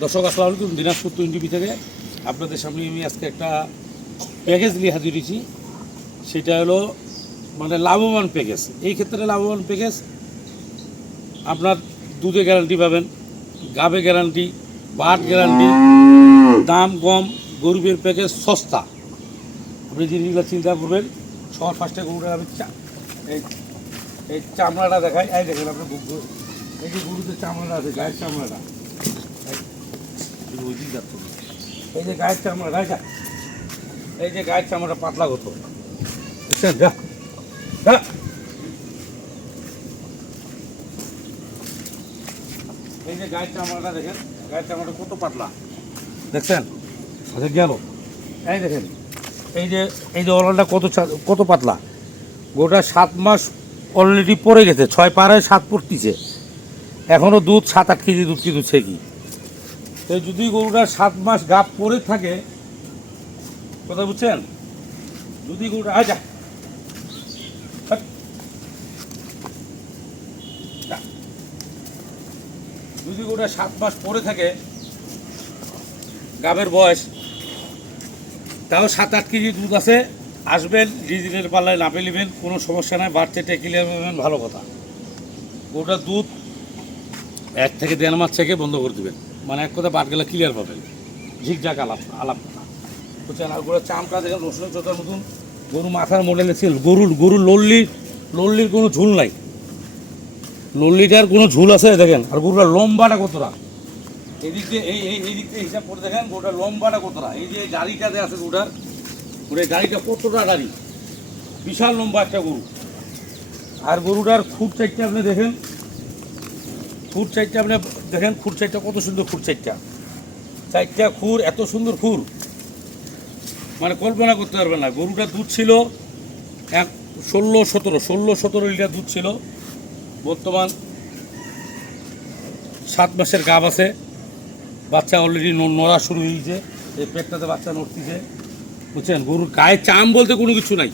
দর্শক, আসসালামু আলাইকুম। দিনাজপুর টোয়েন্টি থেকে আপনাদের সামনে আমি আজকে একটা প্যাকেজ নিয়ে হাজির হয়েছি। সেটা হলো মানে লাভবান প্যাকেজ এই ক্ষেত্রে লাভবান প্যাকেজ আপনার দুধে গ্যারান্টি পাবেন, গাবে গ্যারান্টি বাট গ্যারান্টি দাম কম, গরিবের প্যাকেজ সস্তা। আপনি জিনিসগুলো চিন্তা করবেন, সবার ফার্স্টে গরুটা আমি চা- এই চামড়াটা দেখাই। এই দেখেন আপনার এই যে গরুদের চামড়াটা আছে, গায়ের চামড়াটা। এই যে এই যে পাতলা দেখছেন যা এই যে দেখেন কত পাতলা। দেখছেন? দেখেন, এই যে এই যে কত কত পাতলা। গোটা সাত মাস অলরেডি পড়ে গেছে, ছয় পাড়ায় সাত পড়তিছে। এখনও দুধ সাত আট কেজি দুধ কি দুধছে কি তো যদি গরুটা সাত মাস গাপ পরে থাকে, কথা বুঝছেন? যদি গরুটা আজা যদি গরুটা সাত মাস পরে থাকে, গাবের বয়স, তাও সাত আট কেজি দুধ আছে, আসবেন ডিজিটাল পাল্লায় নাপে নেবেন, কোনো সমস্যা নাই বাড়তে টেকিলে নেবেন, ভালো কথা। গরুটার দুধ এক থেকে দেড় মাস থেকে বন্ধ করে দেবেন। মানে এক কথা বাট গেলে ক্লিয়ার পাবেন। ঝিকঝাক আলাপ আলাপ। বুঝছেন আর গরুর চামটা দেখেন রসুন চোতার মতন, গরু মাথার মডেলে ছিল। গরুর গরুর লল্লি, লল্লির কোনো ঝুল নাই। লল্লিটার কোনো ঝুল আছে, দেখেন। আর গরুটা লম্বাটা কতটা? এদিক দিয়ে, এই এই এই দিক দিয়ে হিসাব করে দেখেন গরুটার লম্বাটা কতটা। এই যে গাড়িটাতে আছে গরুটার গরুর গাড়িটা কতটা গাড়ি? বিশাল লম্বা একটা গরু। আর গরুটার খুঁট চারটে আপনি দেখেন খুর চাইটা আপনি দেখেন খুর চাইটা কত সুন্দর খুর চাইটা চারটা খুর, এত সুন্দর খুর। মানে কল্পনা করতে পারবেন না গরুটা দুধ ছিল এক ষোলো, সতেরো ষোলো, সতেরো লিটার দুধ ছিল। বর্তমান সাত মাসের গাব আছে। বাচ্চা অলরেডি নড়া শুরু হয়েছে এই পেটটাতে বাচ্চা নড়তেছে। বুঝছেন? গরুর গায়ে চাম বলতে কোনো কিছু নাই।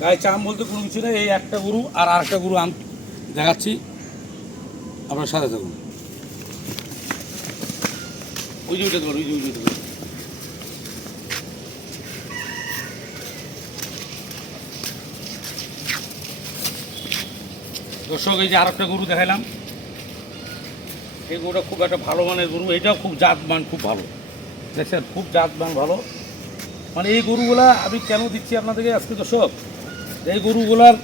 গায়ে চাম বলতে কোনো কিছু নেই। এই একটা গরু আর আরেকটা গরু আম দেখাচ্ছি, আপনার সাথে থাকুন। ওই যে দেবেন ওই যে দর্শক, এই যে আরেকটা গরু দেখাইলাম। এই গরুটা খুব একটা ভালো মানের গরু, এটাও খুব জাত মান খুব ভালো। দেখছেন, খুব জাত মান ভালো। মানে এই গরুগুলা আমি কেন দিচ্ছি আপনাদেরকে আজকে দর্শক? এই গরুগুলার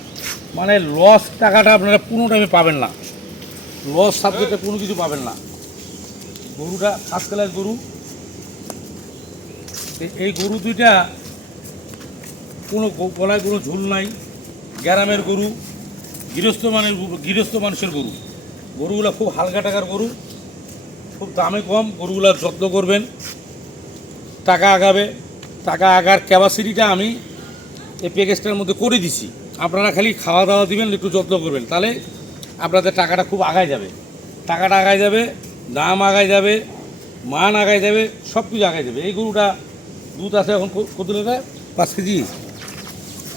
মানে লস টাকাটা আপনারা কোনো টাইমে পাবেন না। লস সাবজেক্টে কোনো কিছু পাবেন না। গরুটা ফার্স্ট ক্লাস গরু। এই গরু দুইটা কোনো গলায় কোনো ঝুল নাই। গ্রামের গরু, গৃহস্থ মানের গৃহস্থ মানুষের গরু। গরুগুলা খুব হালকা টাকার গরু। খুব দামে কম। গরুগুলার যত্ন করবেন। টাকা আগাবে। টাকা আগার ক্যাপাসিটিটা আমি এই প্যাকেজটার মধ্যে করে দিছি। আপনারা খালি খাওয়া দাওয়া দিবেন, একটু যত্ন করবেন। তাহলে আপনাদের টাকাটা খুব আগায় যাবে। টাকাটা আগায় যাবে, দাম আগায় যাবে, মান আগায় যাবে সব কিছু আগায় যাবে। এই গরুটা দুধ আছে এখন কত লিটার? পাঁচ কেজি।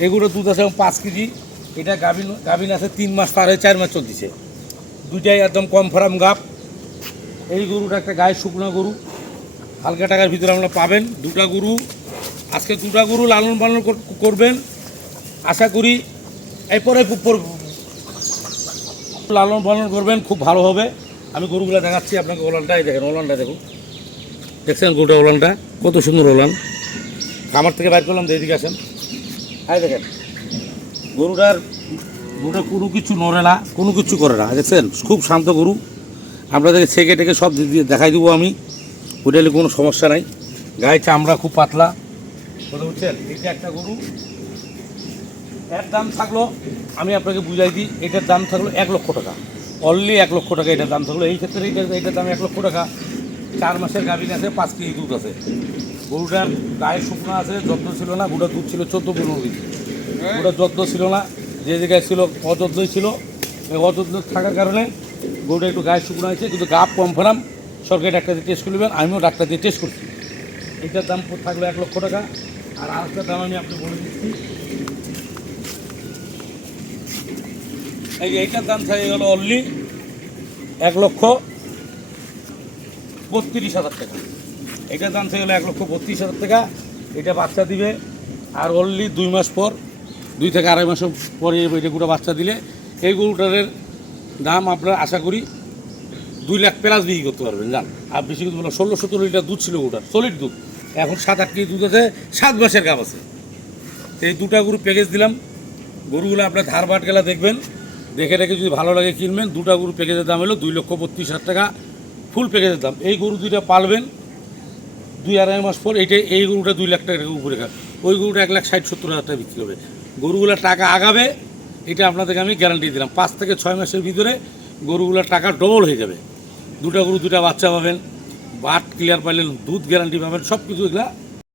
এই গরুটার দুধ আছে এখন পাঁচ কেজি। এটা গাভিন গাভিন আছে তিন মাস, তার হয়ে চার মাস চলতেছে। দুইটাই একদম কম ফার্ম গাপ এই গরুটা একটা গায়ে শুকনো গরু। হালকা টাকার ভিতরে আপনারা পাবেন দুটা গরু। আজকে দুটা গরু লালন পালন করবেন। আশা করি এরপরে লালন পালন করবেন, খুব ভালো হবে। আমি গরুগুলো দেখাচ্ছি, আপনাকে ওলানটাই দেখেন, ওলানটা দেখুন। দেখছেন গরুটা, ওলানটা? কত সুন্দর ওলান। আমার থেকে বাইর করলাম এদিকে আসেন। হ্যাঁ দেখেন, গরুটার গরুটা কোনো কিছু নড়ে না, কোনো কিছু করে না, দেখছেন? খুব শান্ত গরু। আপনাদেরকে ছেকে টেকে সব দিয়ে দেখাই দেবো আমি। ওটা কোনো সমস্যা নাই। গায়ে চামড়া খুব পাতলা। কথা বুঝছেন? এটা একটা গরু এর দাম থাকল, আমি আপনাকে বুঝাই দিই, এটার দাম থাকল এক লক্ষ টাকা। অনলি এক লক্ষ টাকা এটার দাম থাকল। এই ক্ষেত্রে এটা এটার দাম এক লক্ষ টাকা। চার মাসের গাভিন আছে, পাঁচ কেজি দুধ আছে। গরুটার গায়ে শুকনো আছে, যত্ন ছিল না, গরুটার দুধ ছিল চোদ্দ পনেরো কেজি। গোটা যত্ন ছিল না, যে জায়গায় ছিল অযত্নই ছিল। অযত্ন থাকার কারণে গরুটা একটু গায়ে শুকনো হয়েছে কিন্তু গাপ কনফার্ম সরকারি ডাক্তার দিয়ে টেস্ট করবেন, আমিও ডাক্তার দিয়ে টেস্ট করছি। এটার দাম থাকল এক লক্ষ টাকা। আর আরেকটার দাম আমি আপনি বলে দিচ্ছি এই এইটার দাম থাকে গেল অনলি এক লক্ষ বত্রিশ হাজার টাকা। এটার দাম থেকে গেলো এক লক্ষ বত্রিশ হাজার টাকা। এটা বাচ্চা দিবে আর অনলি দুই মাস পর, দুই থেকে আড়াই মাস পরে এটা গুলো বাচ্চা দিলে এই গরুটারের দাম আপনারা আশা করি দুই লাখ প্লাস বিক্রি করতে পারবেন, জান। আর বেশি কিছু বললাম ষোলো সতেরো লিটার দুধ ছিল গরুটার সলিড দুধ। এখন সাত আট কেজি দুধ আছে, সাত মাসের গাব আছে। এই দুটা গরু প্যাকেজ দিলাম। গরুগুলো আপনার ধার বাট গেলা দেখবেন। দেখে রেখে যদি ভালো লাগে কিনবেন, দুটা গরু প্যাকেজের দাম হলো দুই লক্ষ বত্রিশ হাজার টাকা, ফুল প্যাকেজের দাম। এই গরু দুইটা পালবেন, দুই আড়াই মাস পর এইটা এই গরুটা দুই লাখ টাকা উপরে খাবে। ওই গরুটা এক লাখ ষাট, সত্তর হাজার টাকা বিক্রি হবে। গরুগুলোর টাকা আগাবে, এটা আপনাদেরকে আমি গ্যারান্টি দিলাম। পাঁচ থেকে ছয় মাসের ভিতরে গরুগুলোর টাকা ডবল হয়ে যাবে। দুটা গরু দুটা বাচ্চা পাবেন, বাট ক্লিয়ার পাইলেন, দুধ গ্যারান্টি পাবেন সব কিছু এগুলা